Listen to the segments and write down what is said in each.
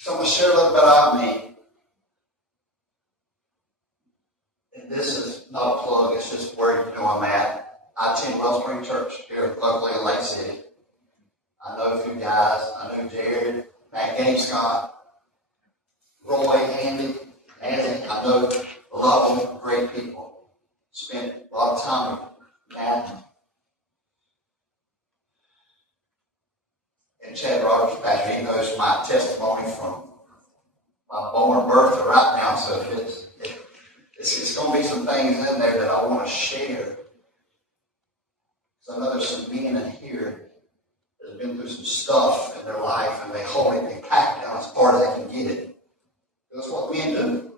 So I'm going to share a little bit about me. And this is not a plug, it's just where you know I'm at. I attend Wellspring Church here locally in Lake City. I know a few guys. I know Jared, Matt Gamescott, Roy, Andy, Nancy. I know a lot of them, great people. Spent a lot of time with Matt and Chad Rogers, Pastor. He knows my testimony from my born birth to right now. So it's going to be some things in there that I want to share. So I know there's some men in here that have been through some stuff in their life, and they hold it, they pack it down as far as they can get it. That's what men do.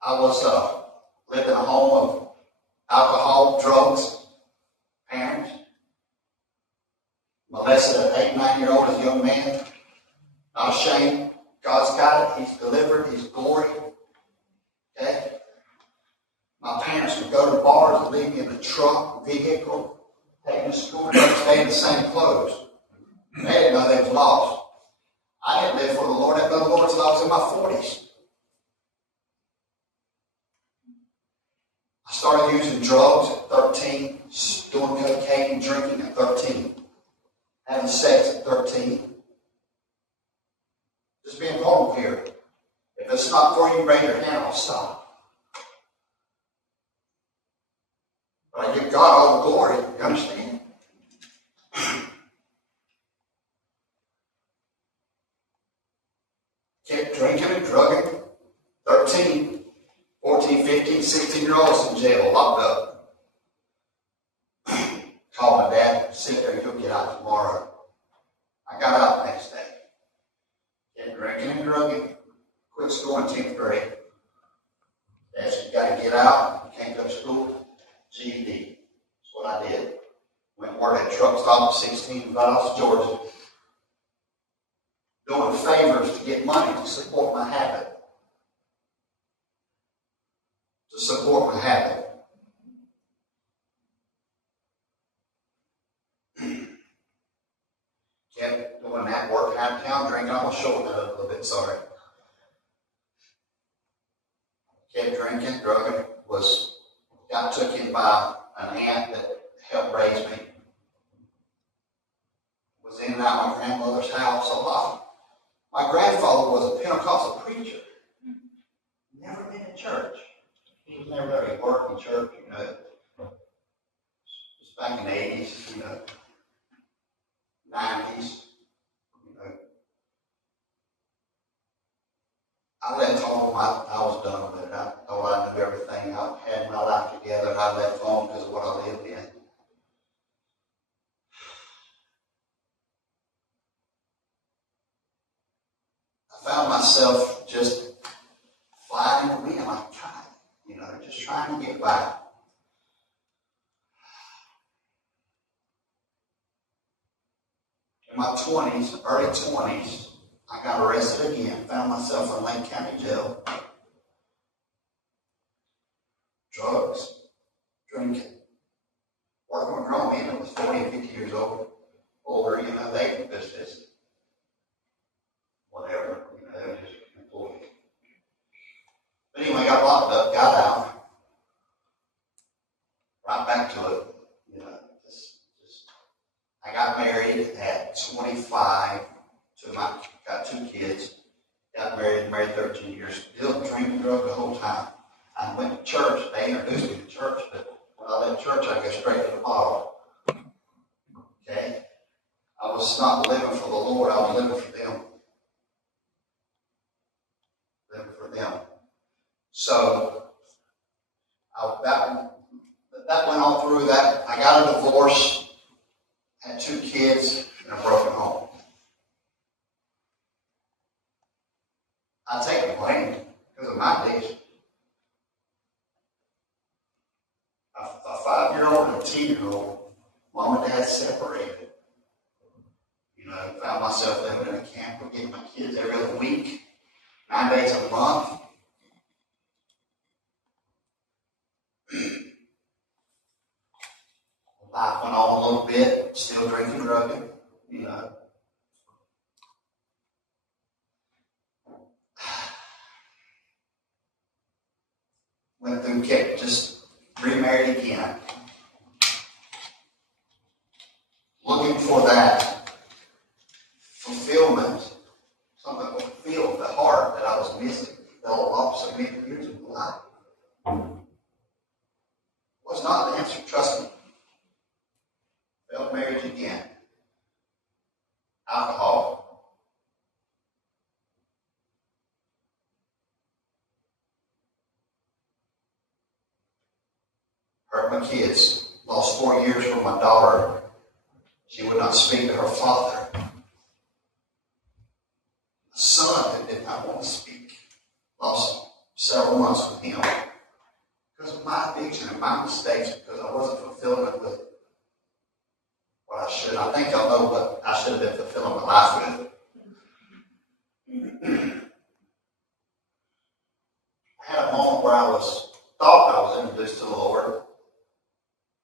I was lived in a home of alcohol, drugs, parents, molested at 8, 9-year-old as a young man. Not ashamed. God's got it. He's delivered. He's glory. Okay? My parents would go to bars and leave me in the truck, vehicle, take me to school, stay in the same clothes. They didn't know they was lost. I didn't live for the Lord. I didn't know the Lord until I was in my 40s. I started using drugs at 13, doing cocaine and drinking at 13, having sex at 13. Just being vulnerable here. If it's not for you, raise your hand, I'll stop. But I give God all the glory. You understand? Kept drinking and drugging. 13, 14, 15, 16-year-olds in jail, locked up. Called my dad, sit there, you'll get out tomorrow. I got out the next day. Kept drinking and drugging. Quit school in 10th grade. Dad said, you got to get out. You can't go to school. GED. That's what I did. Went and worked at a truck stop at 16 in Valdosta, Georgia. Doing favors to get money to support my habit. To support my habit. Kept doing that, working out of town, drinking. I'm going to shorten it up a little bit, sorry. Kept drinking, drugging, got took in by an aunt that helped raise me. Was in and out my grandmother's house a lot. My grandfather was a Pentecostal preacher. Never been in church. He was never there. He worked in church, you know. Just back in the 80s, you know. 90s, you know. I left home. I was done with it. I thought I knew everything. I had my life together, and I left home because of what I lived in. I found myself just flying in the wind like a kite, you know, just trying to get by. In my 20s, early 20s, I got arrested again, found myself in Lake County Jail. Drugs, drinking, working with grown men that was 40 and 50 years old, older, you know, they could just whatever, you know, they were just employees. But anyway, got locked up, got out, right back to it, you know, I got married at 25, got 2 kids, got married 13 years, still drinking drugs the whole time. I went to church, they introduced me to church, but when I left church, I go straight to the bottle. Okay? I was not living for the Lord, I was living for them. Living for them. So, that went on through that. I got a divorce, had 2 kids, and a broken home. I take the blame because of my addiction. A 5-year-old and a 10-year-old, mom and dad separated. You know, found myself living in a camper, getting my kids every other week, 9 days a month. Life went on a little bit, still drinking, drugging, you know. went through, kept just remarried again. Looking for that fulfillment, something that will fulfill the heart that I was missing, that I lost so many years of my life. Was not the answer, trust me. Failed marriage again. Alcohol. Hurt my kids. Lost 4 years from my daughter. She would not speak to her father. A son that did not want to speak. Lost several months with him. Because of my addiction and my mistakes, because I wasn't fulfilling it with what I should. I think y'all know what I should have been fulfilling my life with. I had a moment where thought I was introduced to the Lord.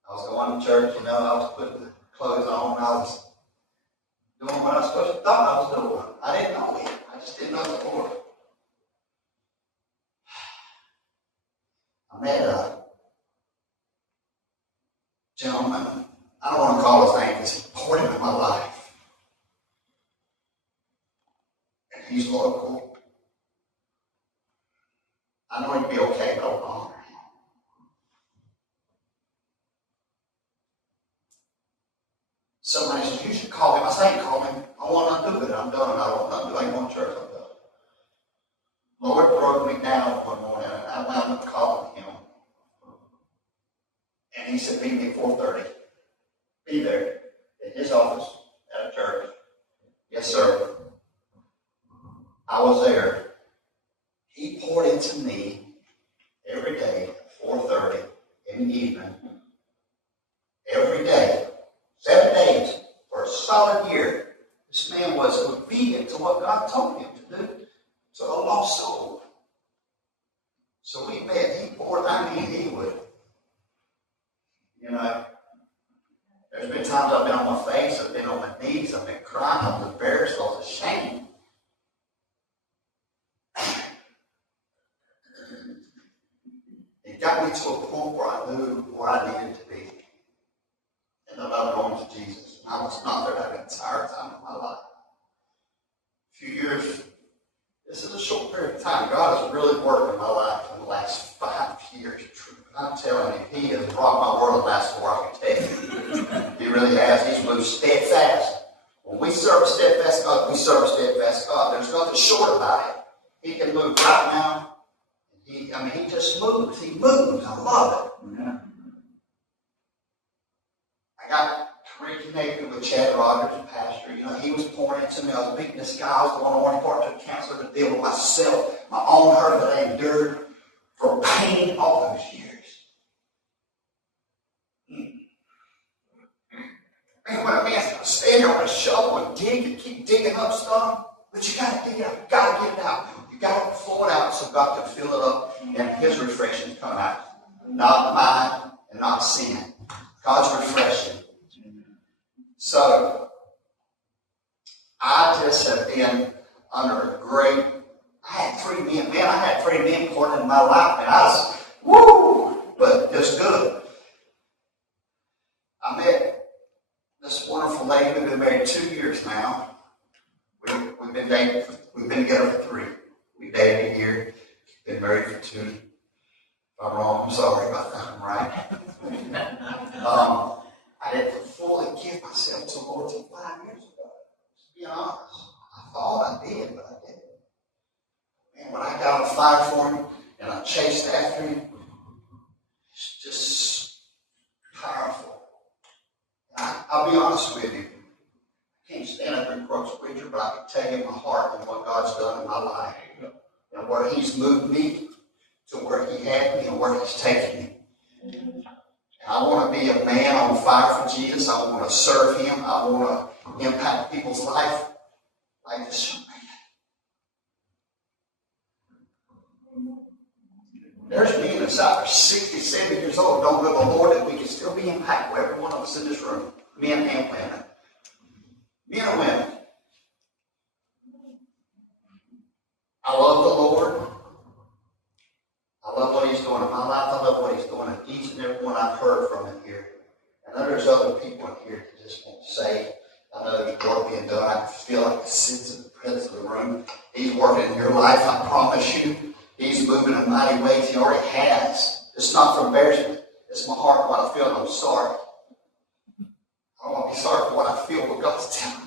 I was going to church, I was putting the clothes on, I was doing what I was supposed to thought I was doing. I didn't know Him. I just didn't know the Lord. I met a gentleman. I don't want to call his name because he's important in my life. And he's local. I know he'd be okay, but I don't honor him. Somebody says, you should call him. I say, I ain't call him. I want to do it. I'm done. I don't want to do it. I ain't going to church. I'm done. Lord broke me down one morning, and I wound up calling him. And he said, meet me at 4:30. Be there in his office at a church. Yes, sir. I was there. He poured into me every day at 4:30 in the evening. Every day. 7 days for a solid year. This man was obedient to what God told him to do to a lost soul. So we met. He poured. He would. There's been times I've been on my face, I've been on my knees, I've been crying, I've been embarrassed, I was ashamed. It got me to a point where I knew where I needed to be in the loving arms of Jesus. And I was not there that entire time of my life. A few years, this is a short period of time. God has really worked in my life in the last 5 years. I'm telling you, He has brought my world the last 4 I can tell you. He really has. He's moved steadfast. When we serve a steadfast God, we serve a steadfast God. There's nothing short about it. He can move right now. He just moves. He moves. I love it. Yeah. I got reconnected with Chad Rogers, the pastor. He was pouring into me. I was meeting this guy. I was the one-on-one part to a counselor to deal with myself, my own hurt that I endured for pain all those years. Man, when a man's standing on a shovel and dig and keep digging up stuff, but you got to dig it up. You got to get it out. You got to flow it out so God can fill it up and His refreshing come out. Not mine and not sin. God's refreshing. So, I just have been under a great, I had 3 men. Man, I had 3 men pouring into my life, and I was, woo! But it was good. I met this wonderful lady. We've been married 2 years now. We've been dating. We've been together for 3. We dated a year. Been married for 2. If I'm wrong, I'm sorry about that. I'm right. I didn't fully give myself to the Lord until 5 years ago. To be honest, I thought I did, but I didn't. And when I got on fire for Him and I chased after Him, it's just powerful. I'll be honest with you. I can't stand up and quote Scripture, but I can tell you my heart and what God's done in my life. And where He's moved me to where He had me and where He's taken me. And I want to be a man on fire for Jesus. I want to serve Him. I want to impact people's life like this. There's men that's out there 60, 70 years old, don't know the Lord, and we can still be impactful. Every one of us in this room, men and women. Men and women. I love the Lord. I love what He's doing in my life. from each and every one I've heard from in here. I know there's other people in here that just won't say, I know there's work being done. I feel like the sense of the presence of the room. He's working in your life, I promise you. He's moving in mighty ways. He already has. It's not for embarrassment. It's my heart, what I feel, and I'm sorry. I don't want to be sorry for what I feel, but God's telling me.